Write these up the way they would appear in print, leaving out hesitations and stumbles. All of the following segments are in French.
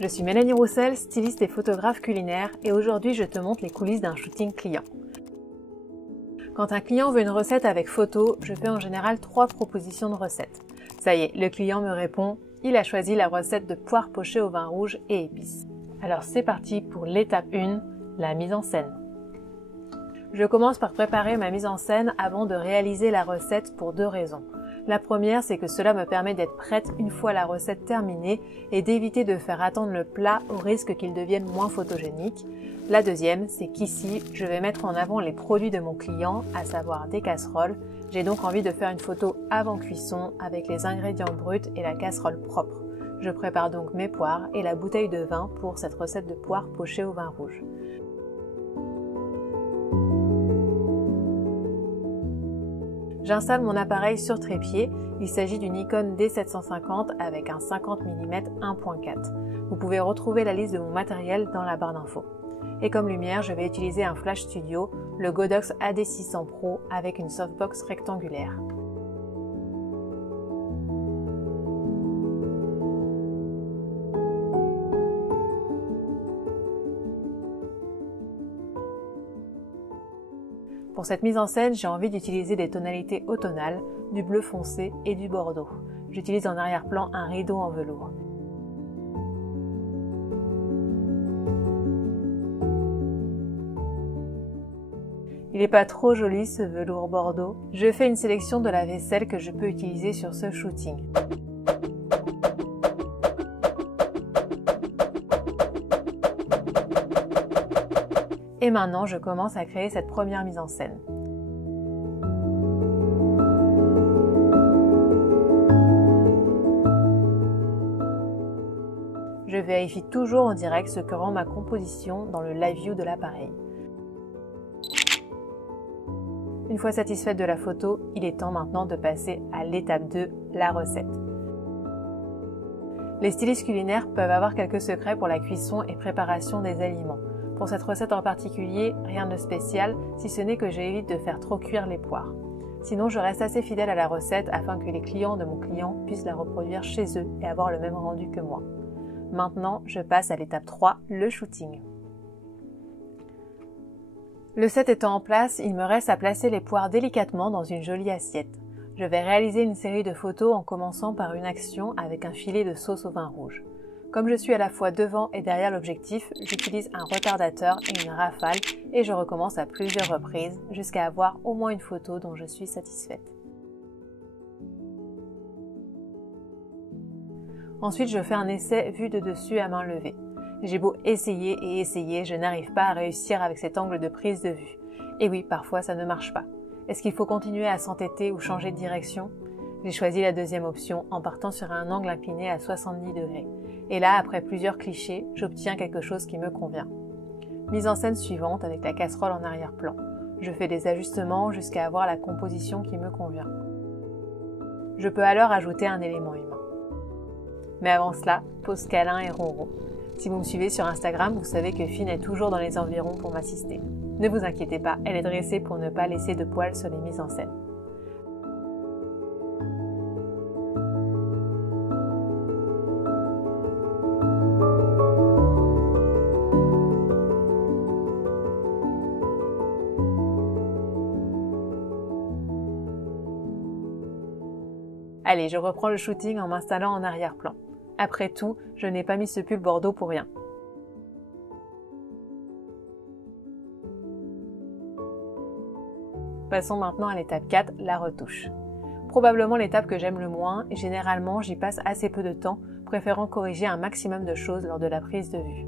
Je suis Mélanie Roussel, styliste et photographe culinaire et aujourd'hui je te montre les coulisses d'un shooting client. Quand un client veut une recette avec photo, je fais en général 3 propositions de recettes. Ça y est, le client me répond, il a choisi la recette de poire pochée au vin rouge et épices. Alors c'est parti pour l'étape 1, la mise en scène. Je commence par préparer ma mise en scène avant de réaliser la recette pour 2 raisons. La première, c'est que cela me permet d'être prête une fois la recette terminée et d'éviter de faire attendre le plat au risque qu'il devienne moins photogénique. La deuxième, c'est qu'ici, je vais mettre en avant les produits de mon client, à savoir des casseroles. J'ai donc envie de faire une photo avant cuisson avec les ingrédients bruts et la casserole propre. Je prépare donc mes poires et la bouteille de vin pour cette recette de poire pochée au vin rouge. J'installe mon appareil sur trépied, il s'agit d'une Nikon D750 avec un 50 mm 1.4. Vous pouvez retrouver la liste de mon matériel dans la barre d'infos. Et comme lumière, je vais utiliser un Flash Studio, le Godox AD600 Pro avec une softbox rectangulaire. Pour cette mise en scène, j'ai envie d'utiliser des tonalités automnales, du bleu foncé et du bordeaux. J'utilise en arrière-plan un rideau en velours. Il n'est pas trop joli ce velours bordeaux. Je fais une sélection de la vaisselle que je peux utiliser sur ce shooting. Et maintenant, je commence à créer cette première mise en scène. Je vérifie toujours en direct ce que rend ma composition dans le live view de l'appareil. Une fois satisfaite de la photo, il est temps maintenant de passer à l'étape 2, la recette. Les stylistes culinaires peuvent avoir quelques secrets pour la cuisson et préparation des aliments. Pour cette recette en particulier, rien de spécial, si ce n'est que j'évite de faire trop cuire les poires. Sinon, je reste assez fidèle à la recette afin que les clients de mon client puissent la reproduire chez eux et avoir le même rendu que moi. Maintenant, je passe à l'étape 3, le shooting. Le set étant en place, il me reste à placer les poires délicatement dans une jolie assiette. Je vais réaliser une série de photos en commençant par une action avec un filet de sauce au vin rouge. Comme je suis à la fois devant et derrière l'objectif, j'utilise un retardateur et une rafale et je recommence à plusieurs reprises jusqu'à avoir au moins une photo dont je suis satisfaite. Ensuite, je fais un essai vu de dessus à main levée. J'ai beau essayer et essayer, je n'arrive pas à réussir avec cet angle de prise de vue. Et oui, parfois ça ne marche pas. Est-ce qu'il faut continuer à s'entêter ou changer de direction ? J'ai choisi la deuxième option en partant sur un angle incliné à 70 degrés. Et là, après plusieurs clichés, j'obtiens quelque chose qui me convient. Mise en scène suivante avec la casserole en arrière-plan. Je fais des ajustements jusqu'à avoir la composition qui me convient. Je peux alors ajouter un élément humain. Mais avant cela, pause câlin et ronron. Si vous me suivez sur Instagram, vous savez que Finn est toujours dans les environs pour m'assister. Ne vous inquiétez pas, elle est dressée pour ne pas laisser de poils sur les mises en scène. Allez, je reprends le shooting en m'installant en arrière-plan. Après tout, je n'ai pas mis ce pull bordeaux pour rien. Passons maintenant à l'étape 4, la retouche. Probablement l'étape que j'aime le moins et généralement j'y passe assez peu de temps, préférant corriger un maximum de choses lors de la prise de vue.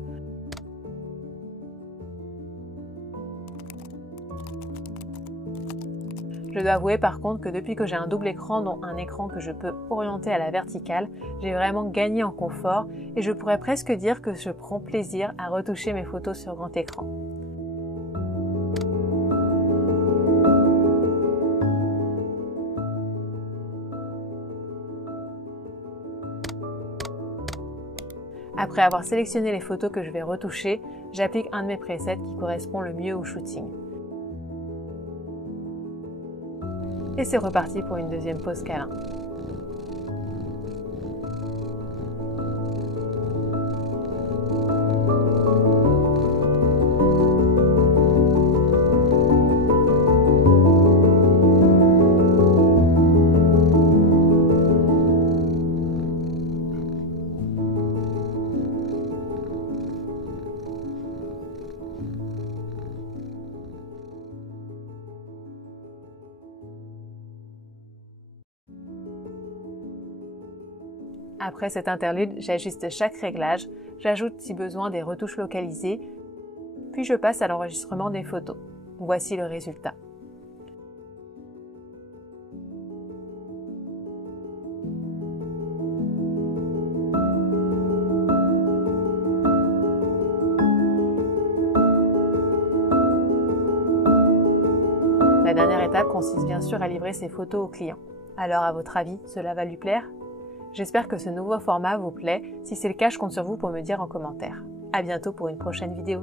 Je dois avouer par contre que depuis que j'ai un double écran, dont un écran que je peux orienter à la verticale, j'ai vraiment gagné en confort et je pourrais presque dire que je prends plaisir à retoucher mes photos sur grand écran. Après avoir sélectionné les photos que je vais retoucher, j'applique un de mes presets qui correspond le mieux au shooting. Et c'est reparti pour une deuxième pause câlin. Après cet interlude, j'ajuste chaque réglage, j'ajoute si besoin des retouches localisées, puis je passe à l'enregistrement des photos. Voici le résultat. La dernière étape consiste bien sûr à livrer ces photos au client. Alors à votre avis, cela va lui plaire ? J'espère que ce nouveau format vous plaît. Si c'est le cas, je compte sur vous pour me dire en commentaire. À bientôt pour une prochaine vidéo.